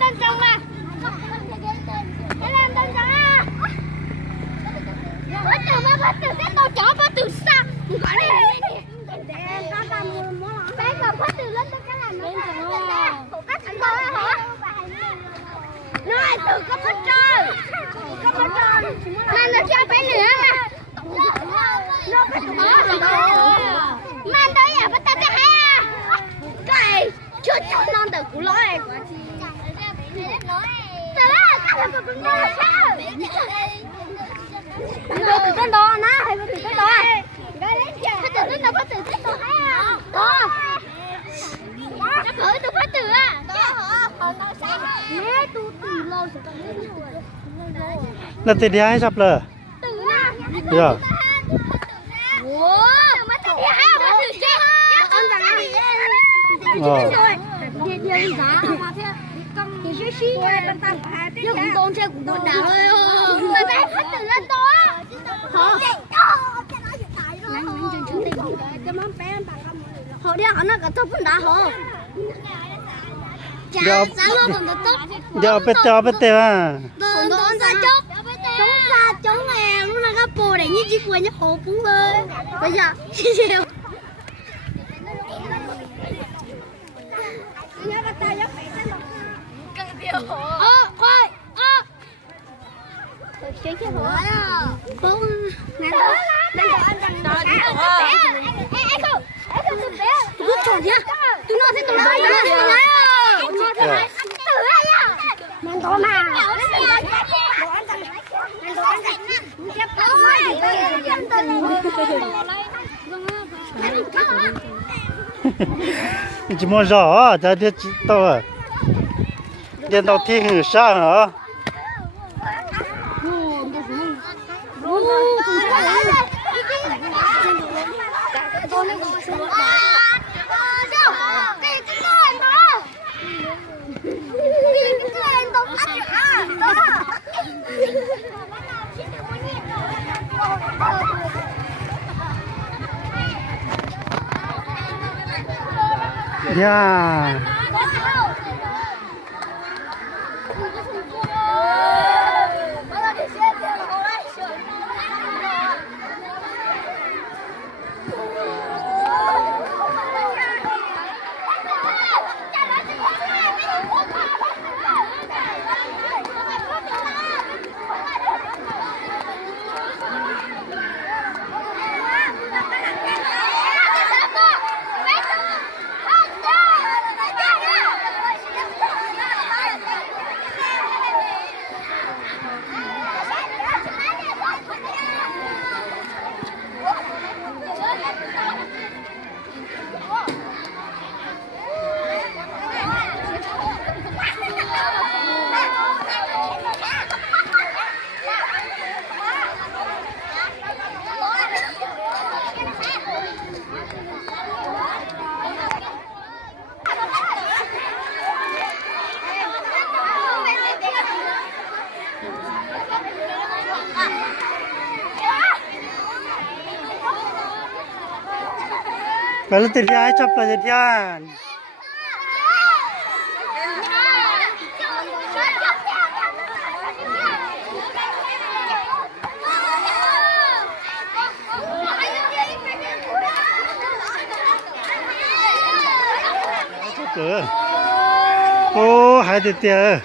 tên chồng mà. Hãy làm tên chồng à. Bắt từ cái tao chó bắt từ xa. Gọi đi. Bé còn bắt từ lên tới cái làm nó. Bắt từ hả? Nói từ có bắt trơn. Có bắt trơn. Mà nó cho bé nữa mà. Nó bắt từ đó. Mà tới giờ bắt ta cái hay à. Cái chưa cho non từ củ lói. Từ đó các bạn cũng nói sao? Đưa từ tên đó nè, hay đưa từ tên đó. Phát từ tên đó, phát từ tên đó hay à? Đó. Nó khởi từ phát từ à? Đó hả? Nè, tôi từ lâu rồi tao lấy rồi. Là tiền đi hay sắp lờ. Từ nè. Dạ. Ủa, mà từ đi hay mà từ chứ? Con rằng đi. Đi giá mà thế. Thì xí xí nhưng cũng con chơi cũng con đảo ơi mà bé phát từ lên đó hả họ đi họ nó cả tóc cũng đã họ Giờ bê tê à. đón ra chốc chống nghèo lúc nào các bồ để như chiếc quần nhấp hồ cũng ơi bây giờ chiều khoai chơi cái hổ bông nè đây là anh đang đòi cái hổ anh không rút tròn nhá chúng nó sẽ tụi nó nhá từ ai nhá mình có mà chỉ muốn rõ cho đi tao à điện tàu thi hử sao hả yeah. Kalau terlihat apa jadian? Oh, ada dia.